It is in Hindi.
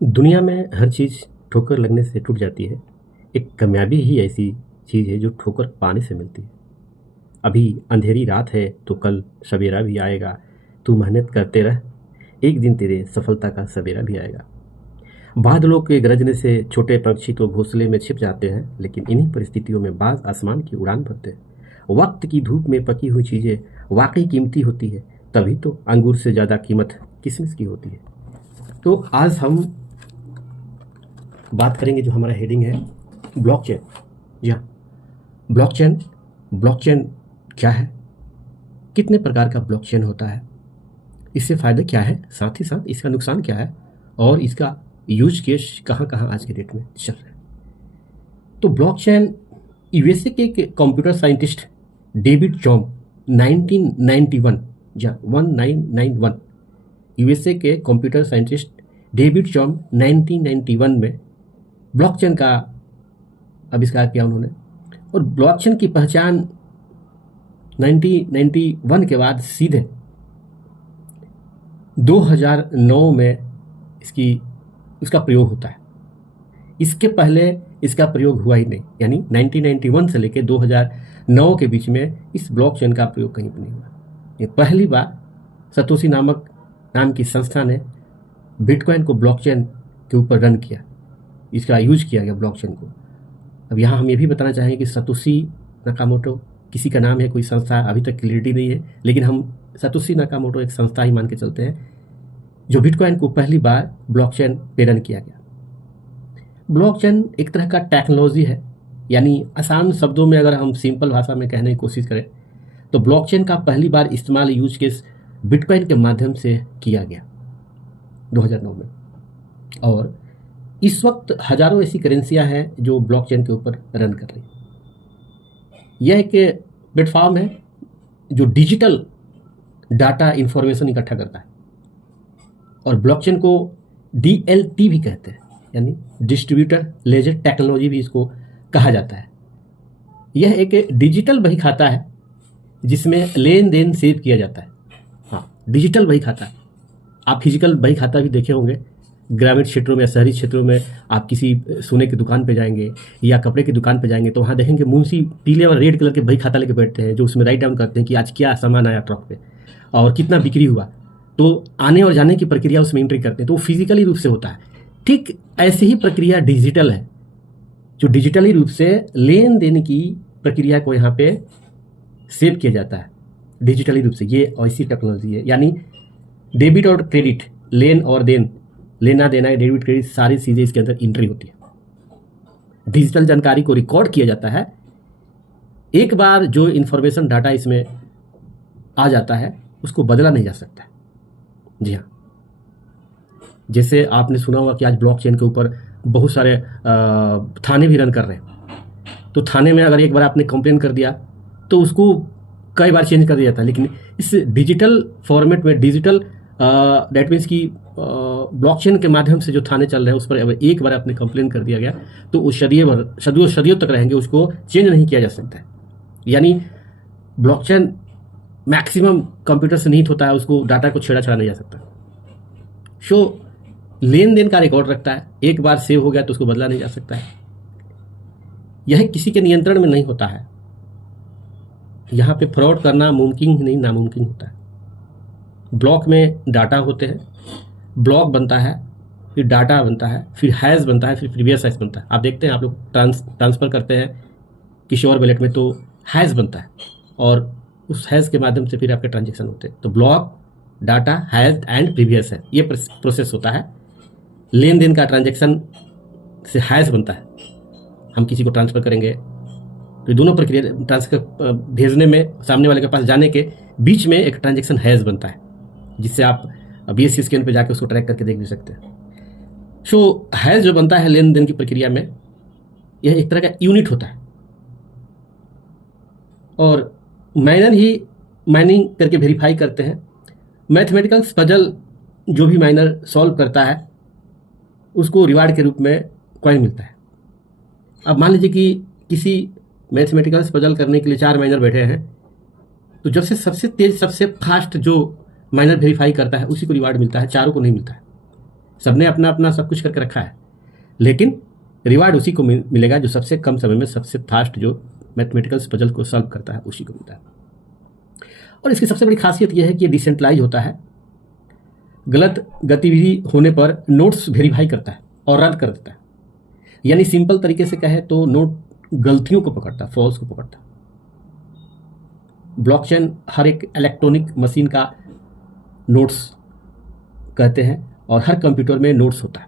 दुनिया में हर चीज़ ठोकर लगने से टूट जाती है। एक कामयाबी ही ऐसी चीज़ है जो ठोकर पाने से मिलती है। अभी अंधेरी रात है तो कल सवेरा भी आएगा। तू मेहनत करते रह, एक दिन तेरे सफलता का सवेरा भी आएगा। बादलों के गरजने से छोटे पक्षी तो घोंसले में छिप जाते हैं, लेकिन इन्हीं परिस्थितियों में बाज आसमान की उड़ान भरते हैं। वक्त की धूप में पकी हुई चीज़ें वाकई कीमती होती है, तभी तो अंगूर से ज़्यादा कीमत किशमिश की होती है। तो आज हम बात करेंगे, जो हमारा हेडिंग है ब्लॉकचेन। जी हाँ, ब्लॉकचेन। ब्लॉकचेन क्या है, कितने प्रकार का ब्लॉकचेन होता है, इससे फ़ायदे क्या है, साथ ही साथ इसका नुकसान क्या है, और इसका यूज केस कहाँ कहाँ आज के डेट में चल रहा है। तो ब्लॉकचेन यूएसए के एक कंप्यूटर साइंटिस्ट डेविड चॉम 1991, जहाँ 1991, यूएसए के कंप्यूटर साइंटिस्ट डेविड चॉम 1991 में ब्लॉकचेन का आविष्कार किया उन्होंने। और ब्लॉकचेन की पहचान 1991 के बाद सीधे 2009 में इसका प्रयोग होता है। इसके पहले इसका प्रयोग हुआ ही नहीं, यानी 1991 से लेकर 2009 के बीच में इस ब्लॉकचेन का प्रयोग कहीं भी नहीं हुआ। ये पहली बार सतोशी नाम की संस्था ने बिटकॉइन को ब्लॉकचेन के ऊपर रन किया, इसका यूज किया गया ब्लॉकचेन को। अब यहाँ हम ये भी बताना चाहेंगे कि सतोशी नाकामोटो किसी का नाम है, कोई संस्था अभी तक क्लियरिटी नहीं है, लेकिन हम सतोशी नाकामोटो एक संस्था ही मान के चलते हैं, जो बिटकॉइन को पहली बार ब्लॉकचेन पे रन किया गया। ब्लॉकचेन एक तरह का टेक्नोलॉजी है, यानी आसान शब्दों में अगर हम सिंपल भाषा में कहने की कोशिश करें तो ब्लॉकचेन का पहली बार इस्तेमाल यूज केस बिटकॉइन के माध्यम से किया गया 2009 में। और इस वक्त हजारों ऐसी करेंसियां हैं जो ब्लॉकचेन के ऊपर रन कर रही है। यह एक प्लेटफॉर्म है जो डिजिटल डाटा इंफॉर्मेशन इकट्ठा करता है, और ब्लॉकचेन को डीएलटी भी कहते हैं, यानी डिस्ट्रीब्यूटर लेजर टेक्नोलॉजी भी इसको कहा जाता है। यह एक डिजिटल बही खाता है जिसमें लेन देन सेव किया जाता है। हाँ, डिजिटल बही खाता है। आप फिजिकल बही खाता भी देखे होंगे, ग्रामीण क्षेत्रों में, शहरी क्षेत्रों में आप किसी सोने की दुकान पे जाएंगे या कपड़े की दुकान पे जाएंगे तो वहाँ देखेंगे मुंशी पीले और रेड कलर के बही खाता लेके बैठते हैं, जो उसमें राइट डाउन करते हैं कि आज क्या सामान आया ट्रक पे और कितना बिक्री हुआ, तो आने और जाने की प्रक्रिया उसमें एंट्री करते हैं, तो वो फिजिकली रूप से होता है। ठीक ऐसी ही प्रक्रिया डिजिटल है, जो डिजिटली रूप से लेन देन की प्रक्रिया को यहाँ पे सेव किया जाता है डिजिटली रूप से। ये ऐसी टेक्नोलॉजी है, यानी डेबिट और क्रेडिट, लेन और देन, लेना देना है, डेबिट क्रेडिट, सारी चीज़ें इसके अंदर एंट्री होती है। डिजिटल जानकारी को रिकॉर्ड किया जाता है। एक बार जो इंफॉर्मेशन डाटा इसमें आ जाता है उसको बदला नहीं जा सकता। जी हाँ, जैसे आपने सुना होगा कि आज ब्लॉकचेन के ऊपर बहुत सारे थाने भी रन कर रहे हैं। तो थाने में अगर एक बार आपने कंप्लेन कर दिया तो उसको कई बार चेंज कर दिया जाता है, लेकिन इस डिजिटल फॉर्मेट में, डिजिटल डेट मीन्स की ब्लॉकचेन के माध्यम से जो थाने चल रहे हैं उस पर अगर एक बार आपने कंप्लेन कर दिया गया तो वो सदियों तक रहेंगे, उसको चेंज नहीं किया जा सकता है। यानी ब्लॉकचेन मैक्सिमम कंप्यूटर से निहित होता है, उसको डाटा को छेड़ा नहीं जा सकता। सो लेन देन का रिकॉर्ड रखता है, एक बार सेव हो गया तो उसको बदला नहीं जा सकता है। यह किसी के नियंत्रण में नहीं होता है। यहाँ पे फ्रॉड करना मुमकिन ही नहीं, नामुमकिन होता है। ब्लॉक में डाटा होते हैं, ब्लॉक बनता है, फिर डाटा बनता है, फिर हैश बनता है, फिर प्रीवियस हैश बनता है। आप देखते हैं, आप लोग ट्रांसफ़र करते हैं किसी और वॉलेट में तो हैश बनता है, और उस हैश के माध्यम से फिर आपके ट्रांजेक्शन होते हैं। तो block, data, hash and previous है, ये प्रोसेस होता है। लेन देन का ट्रांजेक्शन से हैश बनता है, हम किसी को ट्रांसफ़र करेंगे तो दोनों प्रक्रिया, ट्रांसफर भेजने में, सामने वाले के पास जाने के बीच में एक ट्रांजेक्शन हैश बनता है, जिससे आप BSC स्कैन पे जाके उसको ट्रैक करके देख भी सकते हैं। सो हैश जो बनता है लेन देन की प्रक्रिया में, यह एक तरह का यूनिट होता है, और माइनर ही माइनिंग करके वेरीफाई करते हैं। मैथमेटिकल पजल जो भी माइनर सॉल्व करता है उसको रिवार्ड के रूप में कॉइन मिलता है। अब मान लीजिए कि किसी मैथमेटिकल पजल करने के लिए 4 माइनर बैठे हैं, तो जब से सबसे तेज, सबसे फास्ट जो माइनर वेरीफाई करता है उसी को रिवार्ड मिलता है, चारों को नहीं मिलता है। सबने अपना अपना सब कुछ करके रखा है, लेकिन रिवार्ड उसी को मिलेगा जो सबसे कम समय में सबसे फास्ट जो मैथमेटिकल पजल को सॉल्व करता है, उसी को मिलता है। और इसकी सबसे बड़ी खासियत यह है कि ये डिसेंट्रलाइज होता है, गलत गतिविधि होने पर नोट्स वेरीफाई करता है और रद्द कर देता है। यानी सिंपल तरीके से कहे तो नोट गलतियों को पकड़ता है, फॉल्स को पकड़ता है। ब्लॉकचेन हर एक इलेक्ट्रॉनिक मशीन का नोट्स कहते हैं और हर कंप्यूटर में नोट्स होता है।